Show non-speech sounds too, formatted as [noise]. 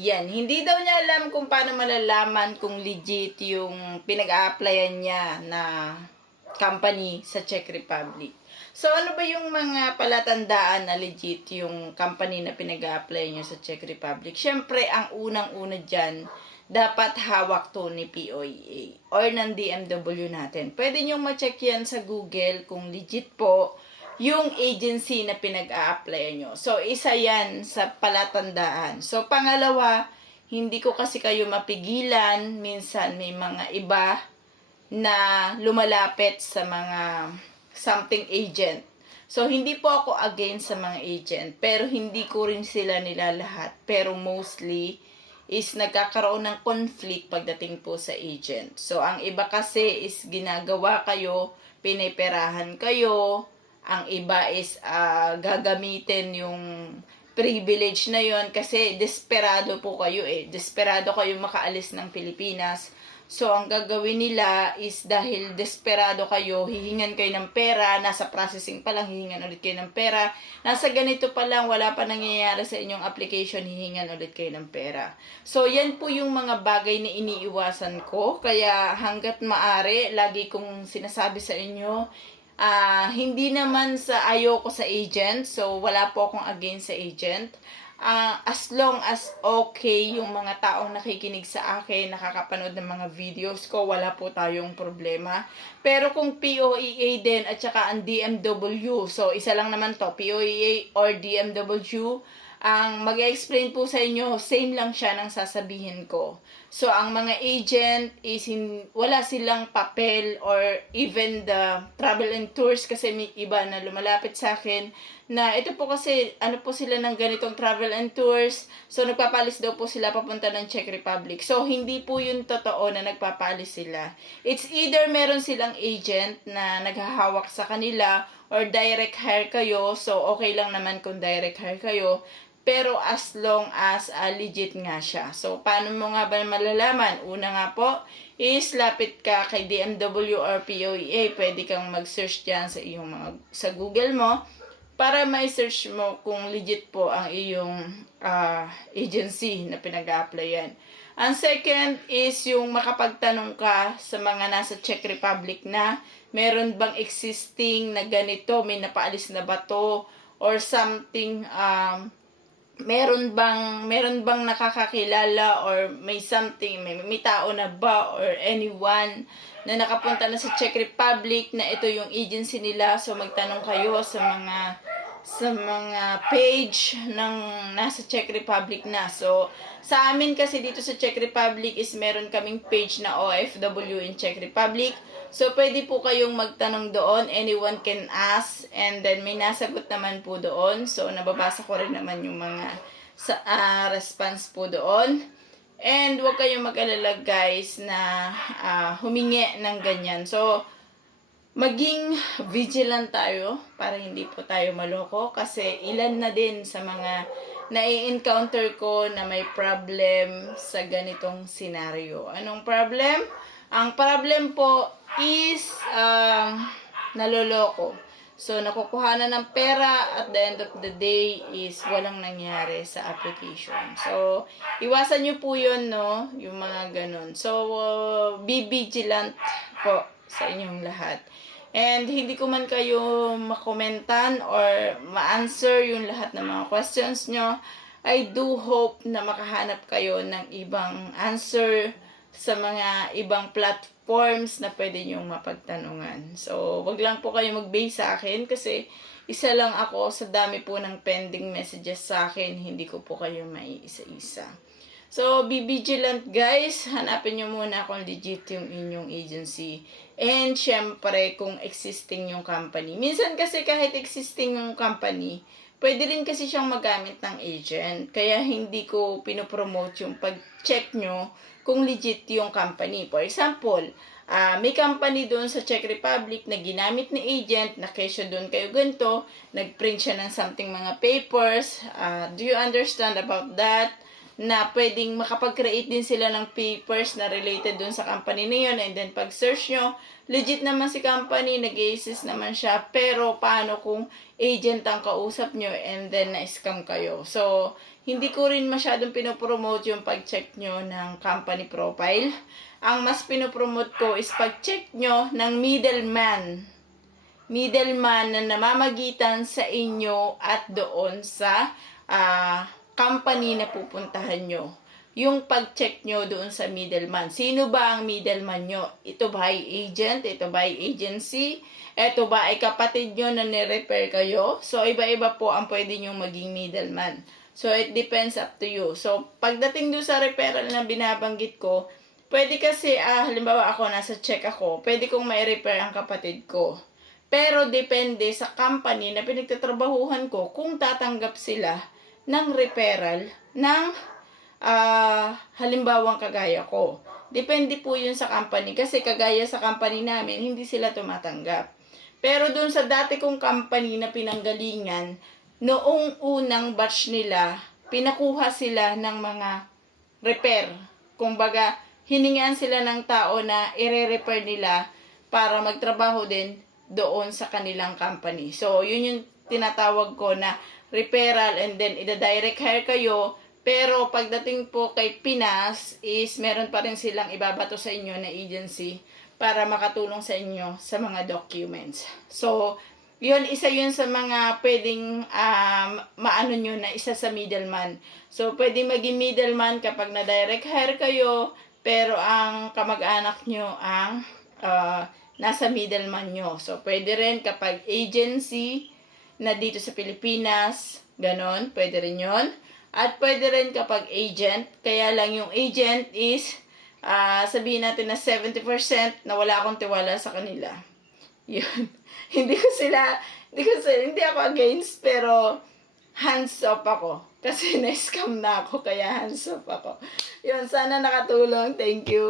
Yan, hindi daw niya alam kung paano malalaman kung legit yung pinag-a-applyan niya na company sa Czech Republic. So, ano ba yung mga palatandaan na legit yung company na pinag-a-apply niyo sa Czech Republic? Siyempre, ang unang-una dyan, dapat hawak to ni POEA or ng DMW natin. Pwede nyo ma-check yan sa Google kung legit po yung agency na pinag-a-apply nyo. So, isa yan sa palatandaan. So, pangalawa, hindi ko kasi kayo mapigilan. Minsan, may mga iba na lumalapit sa mga something agent. So, hindi po ako against sa mga agent, pero hindi ko rin sila nila lahat. Pero mostly, is nagkakaroon ng conflict pagdating po sa agent. So, ang iba kasi is ginagawa kayo, piniperahan kayo, ang iba is ah, gagamitin yung privilege na yon kasi desperado po kayo eh. Desperado kayo makaalis ng Pilipinas. So, ang gagawin nila is dahil desperado kayo, hihingan kayo ng pera, nasa processing pa lang, hihingan ulit kayo ng pera. Nasa ganito pa lang, wala pa nangyayari sa inyong application, hihingan ulit kayo ng pera. So, yan po yung mga bagay na iniiwasan ko. Kaya hanggat maari, lagi kong sinasabi sa inyo, Ah, hindi naman sa ayoko sa agent, so wala po akong against sa agent. Ah, as long as okay yung mga taong nakikinig sa akin, nakakapanood ng mga videos ko, wala po tayong problema. Pero kung POEA din at saka ang DMW, so isa lang naman to, POEA or DMW, ang mag-explain po sa inyo, same lang siya ng sasabihin ko. So, ang mga agent is in, wala silang papel or even the travel and tours kasi may iba na lumalapit sa akin na ito po kasi ano po sila ng ganitong travel and tours. So, nagpapalis daw po sila papunta ng Czech Republic. So, hindi po yun totoo na nagpapalis sila. It's either meron silang agent na naghahawak sa kanila or direct hire kayo. So, okay lang naman kung direct hire kayo. Pero as long as uh, legit nga siya. So, paano mo nga ba malalaman? Una nga po, is lapit ka kay DMW or POEA. Pwede kang mag-search dyan sa iyong mga, sa Google mo para ma-search mo kung legit po ang iyong ah, agency na pinag-a-applyan. Ang second is yung makapagtanong ka sa mga nasa Czech Republic na meron bang existing na ganito, may napaalis na ba to, or something um, meron bang meron bang nakakakilala or may something may, may tao na ba or anyone na nakapunta na sa Czech Republic na ito yung agency nila? So magtanong kayo sa mga sa mga page ng nasa Czech Republic na. So, sa amin kasi dito sa Czech Republic is meron kaming page na OFW in Czech Republic. So, pwede po kayong magtanong doon. Anyone can ask. And then, may nasagot naman po doon. So, nababasa ko rin naman yung mga sa, ah, response po doon. And, huwag kayong mag-alala guys na ah, humingi ng ganyan. So, maging vigilant tayo para hindi po tayo maloko kasi ilan na din sa mga nai-encounter ko na may problem sa ganitong senaryo. Anong problem? Ang problem po is um, naloloko. So, nakukuha na ng pera at the end of the day is walang nangyari sa application. So, iwasan nyo po yun, no? Yung mga ganun. So, uh, be vigilant po sa inyong lahat. And hindi ko man kayo makomentan or ma-answer yung lahat ng mga questions nyo. I do hope na makahanap kayo ng ibang answer sa mga ibang platforms na pwede nyong mapagtanungan. So, wag lang po kayo mag-base sa akin kasi isa lang ako sa dami po ng pending messages sa akin. Hindi ko po kayo maiisa-isa. So, be vigilant guys. Hanapin nyo muna kung legit yung inyong agency. And, syempre, kung existing yung company. Minsan kasi kahit existing yung company, pwede rin kasi siyang magamit ng agent. Kaya hindi ko pinopromote yung pag-check nyo kung legit yung company. For example, ah may company doon sa Czech Republic na ginamit ni agent, na kesyo doon kayo ganito, nag-print siya ng something mga papers. Ah, do you understand about that? Na pwedeng makapag-create din sila ng papers na related dun sa company na yun. And then, pag search nyo, legit naman si company, nag naman siya. Pero, paano kung agent ang kausap nyo and then na-scam kayo? So, hindi ko rin masyadong pinopromote yung pag-check nyo ng company profile. Ang mas pinopromote ko is pag-check nyo ng middleman middleman na namamagitan sa inyo at doon sa ah, company na pupuntahan nyo. Yung pag-check nyo doon sa middleman. Sino ba ang middleman nyo? Ito ba ay agent? Ito ba ay agency? Ito ba ay kapatid nyo na nirepair kayo? So, iba-iba po ang pwede nyo maging middleman. So, it depends up to you. So, pagdating doon sa referral na binabanggit ko, pwede kasi, ah, halimbawa ako, nasa check ako, pwede kong may repair ang kapatid ko. Pero depende sa company na pinagtatrabahuhan ko kung tatanggap sila ng referral ng ah halimbawang kagaya ko. Depende po yun sa company kasi kagaya sa company namin, hindi sila tumatanggap. Pero dun sa dati kong company na pinanggalingan, noong unang batch nila, pinakuha sila ng mga repair. Kumbaga, hiningan sila ng tao na ire-repair nila para magtrabaho din doon sa kanilang company. So, yun yung tinatawag ko na referral and then ida-direct hire kayo. Pero pagdating po kay Pinas is meron pa rin silang ibabato sa inyo na agency para makatulong sa inyo sa mga documents. So, yun, isa yun sa mga pwedeng um, maano nyo na isa sa middleman. So, pwedeng maging middleman kapag na-direct hire kayo, pero ang kamag-anak nyo ang uh, nasa middleman nyo. So, pwede rin kapag agency na dito sa Pilipinas, ganon, pwede rin yon At pwede rin kapag agent, kaya lang yung agent is, ah sabihin natin na 70% na wala akong tiwala sa kanila. [laughs] Yun. hindi ko sila, hindi ko sila, hindi ako against, pero hands off ako. Kasi [laughs] na-scam na ako, kaya hands off ako. Yun, sana nakatulong. Thank you.